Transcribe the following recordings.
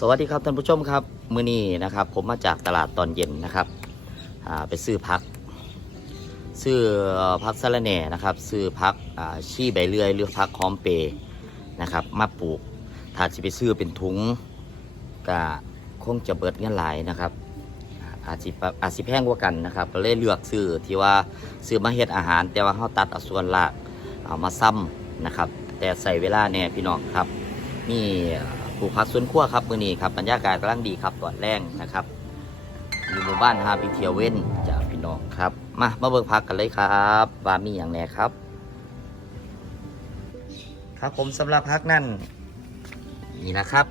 สวัสดีครับท่านผู้ชมครับ มื้อนี้นะครับ ผมมาจากตลาดตอนเย็นนะครับไปซื้อพัก ซื้อพักสะระแหน่นะครับ ซื้อพักชี่ใบเลื่อยหรือพักหอมเปย์นะครับ มาปลูกถ้าจะไปซื้อเป็นถุงก็คงจะเบิดเงินหลายนะครับ อาจจะอาจจะแพงกว่ากันนะครับก็เลยเลือกซื้อที่ว่าซื้อมาเฮ็ดอาหาร แต่ว่าเขาตัดเอาส่วนรากเอามาซ้ำนะครับ แต่ใส่เวลาเนี่ยพี่น้องครับนี่ ปลูกผักสวนครัวครับมือนี้ครับบรรยากาศกำลังดีครับตอนแรงนะครับอยู่หมู่บ้านฮาบิเทียวเว้นจากพี่น้องครับ มามาเบิ่งผักกันเลยครับว่ามีอย่างแน่ครับ ครับผมสำหรับพักนั่นนี่นะครับ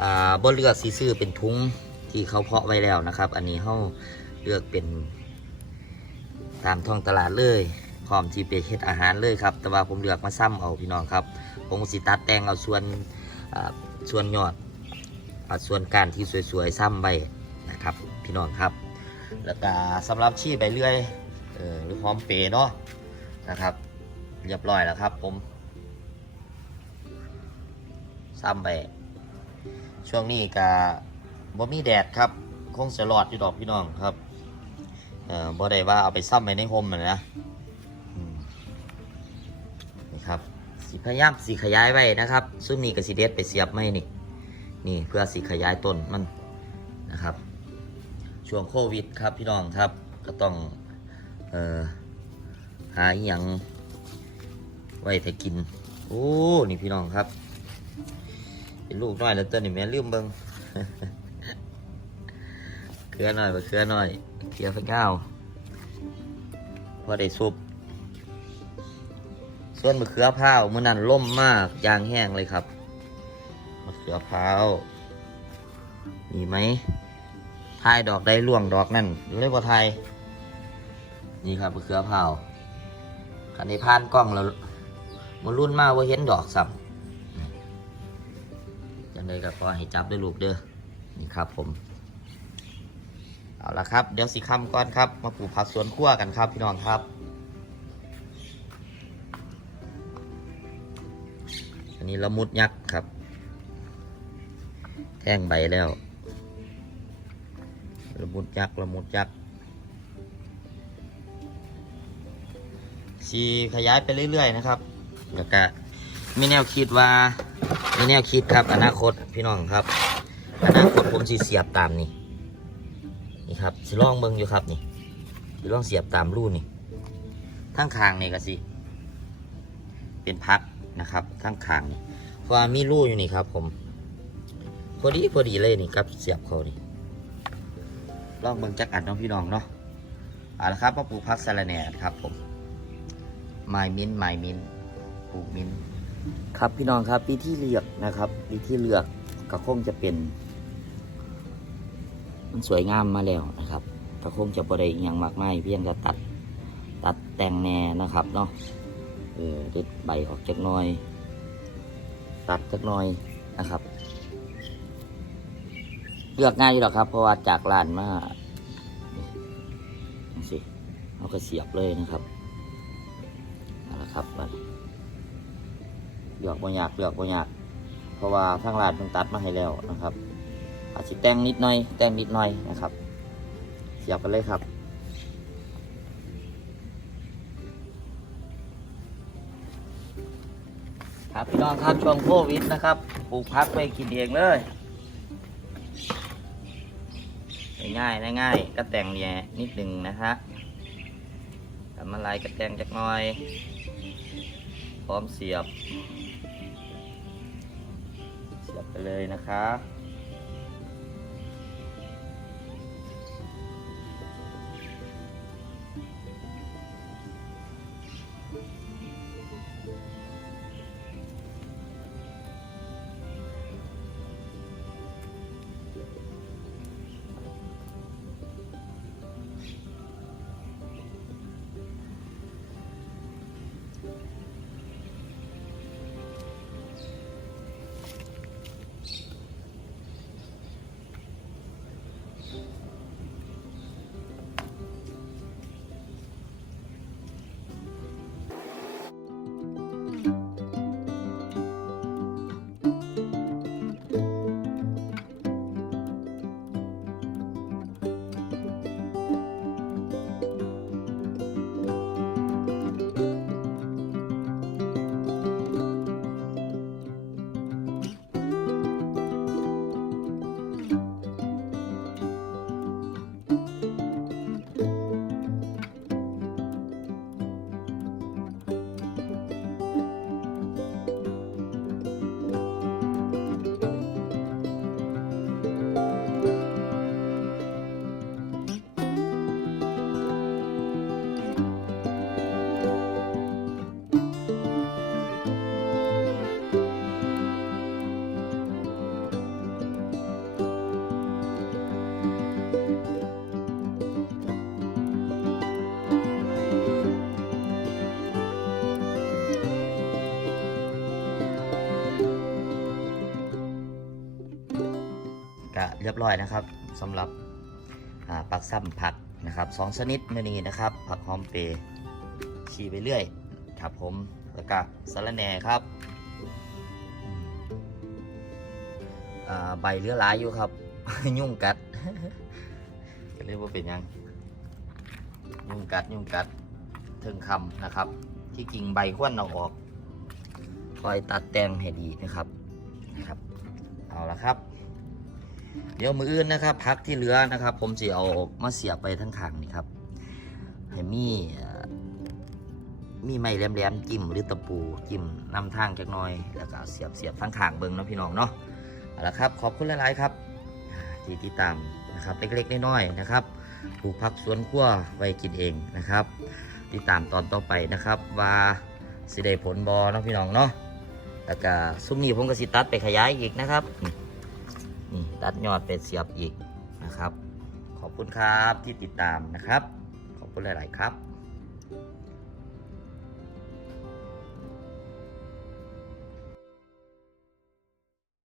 อ่าบนเลือกสีซื้อเป็นทุงที่เขาเพาะไว้แล้วนะครับ อันนี้เขาเลือกเป็นตามท้องตลาดเลย พร้อมที่ไปเฮ็ดอาหารเลยครับ แต่ว่าผมเลือกมาซ้ำเอาพี่น้องครับ ผมสิตัดแต่งเอาส่วนส่วนยอดเอาส่วนการที่สวยๆซ้ำไปนะครับ พี่น้องครับ แล้วก็สำหรับชีใบเลื่อยออหรือหอมเปรย์เนาะนะครับ เรียบร้อยแล้วครับ ผมซ้ำไปช่วงนี้ก็บ่มีแดดครับคงจะรอดอยู่ดอกพี่น้องครับเออบ่ได้ว่าเอาไปซ้ำไปในโฮมนะ สีพยายามสีขยายไว้นะครับ ซึ่งนี่กับสีเด็ดไปเสียบไม่นี่ นี่เพื่อสีขยายต้นมันนะครับ ช่วงโควิดครับพี่น้องครับ ก็ต้องเอ่อหาอย่างไว้ถ้ากิน โอ้ นี่พี่น้องครับ เป็นลูกน้อยแล้วตัวนี่แม่ลืมเบิงเครือหน่อยไปเครือหน่อยเกียวพะเก้าพอได้ซุป ส่วนมะเขือพร้าวมื่อนั้นล่มมากยางแห้งเลยครับมะเขือพร้ามีไหมทายดอกได้ล่วงดอกนั่นเรียกว่าไทยนี่ครับมะเขือพร้าคันนี้พานกล้องแล้วมันรุ่นมากว่าเห็นดอกสับจังเลยก็ขอให้จับได้ลูกเด้อนี่ครับผมเอาละครับ เดี๋ยวสีคำก่อนครับ มาปลูกผักสวนครัวกันครับพี่น้องครับ นี้ละมุดยักษ์ครับ แท่งใบแล้วละมุดยักษ์ละมุดยักษ์สีขยายไปเรื่อย ๆ นะครับแล้วก็มีแนวคิดว่ามีแนวคิดครับ อนาคตพี่น้องครับ อนาคตผมสีเสียบตามนี่นี่ครับสิลองเบิ่งอยู่ครับนี่สิลองเสียบตามรูนี่ทั้งคางนี่ก็สิเป็นพัก นะครับข้างคางนี่เพราะว่ามีรูอยู่นี่ครับ ผม พอดีพอดีเลยนี่ครับเสียบเขานี่ลองเบิ่งจักอันน้องพี่น้องเนาะเอาละครับมาปลูกพักสะระแหน่ครับ ผมไม้มิ้นไม้มิ้นปลูกมิ้นครับพี่น้องครับปีที่เลือกนะครับปีที่เลือกก็คงจะเป็น มันสวยงามมาแล้วนะครับก็คงจะบริอย่างมากมายเพียงจะตัดตัดแต่งแน่นะครับเนาะ ออเด็ดใบออกจากหน้อย ตัดจากหน้อยนะครับ เลือกง่ายอยู่หรอกครับ เพราะว่าจากร้านมาสิเอาก็เสียบเลยนะครับเอาละครับบัดเลือกบ่ยากเลือกบ่ยาก เพราะว่าทางร้านเพิ่งตัดมาให้แล้วนะครับ อาจจะแต่งนิดหน่อย แต่งนิดหน่อยนะครับ เสียบกันเลยครับ ครับพี่น้องครับช่วงโควิดนะครับปลูกพักไปกินเองเลยง่ายๆง่ายๆก็แต่งเนี่ยนิดหนึ่งนะฮะทำอะไรก็แต่งจักน้อย พร้อมเสียบ เสียบไปเลยนะครับ รียบร้อยนะครับสำหรับปักซ้ำผักนะครับสองชนิดมือนี้นะครับ ผักหอมเปรย์ชีไปเรื่อยครับผมแล้วก็สะระแหน่ครับใบเลือหลายอยู่ครับ ยุ่งกัดก็เรียกว่าเป็นยัง ยุ่งกัดยุ่งกัดถึงคำนะครับ ที่จริงใบขวนเอาออก คอยตัดแต่งให้ดีนะครับนะครับ เอาละครับ เดี๋ยวมืออื่นนะครับพักที่เหลือนะครับ ผมจะเอามาเสียบไปทั้งขางนี่ครับให้มีเอ่อมีไม้แหลมๆจิ้มหรือตะปูจิ้มนำทางจักหน่อย แล้วก็เสียบเสียบทั้งขางเบิ้งเนาะพี่น้องเนาะเอาละครับขอบคุณหลายๆครับที่ติดตามนะครับเล็กๆน้อยๆนะครับปลูกผักสวนครัวไว้กินเองนะครับ ติดตามตอนต่อไปนะครับว่าสิได้ผลบอเนาะพี่น้องเนาะแล้วก็ซุ้มนี้ผมก็สิตัดไปขยายอีกนะครับนี่ นี่ตัดยอดไปเสียบอีกนะครับ ขอบคุณครับที่ติดตามนะครับ ขอบคุณหลาย ๆ ครับ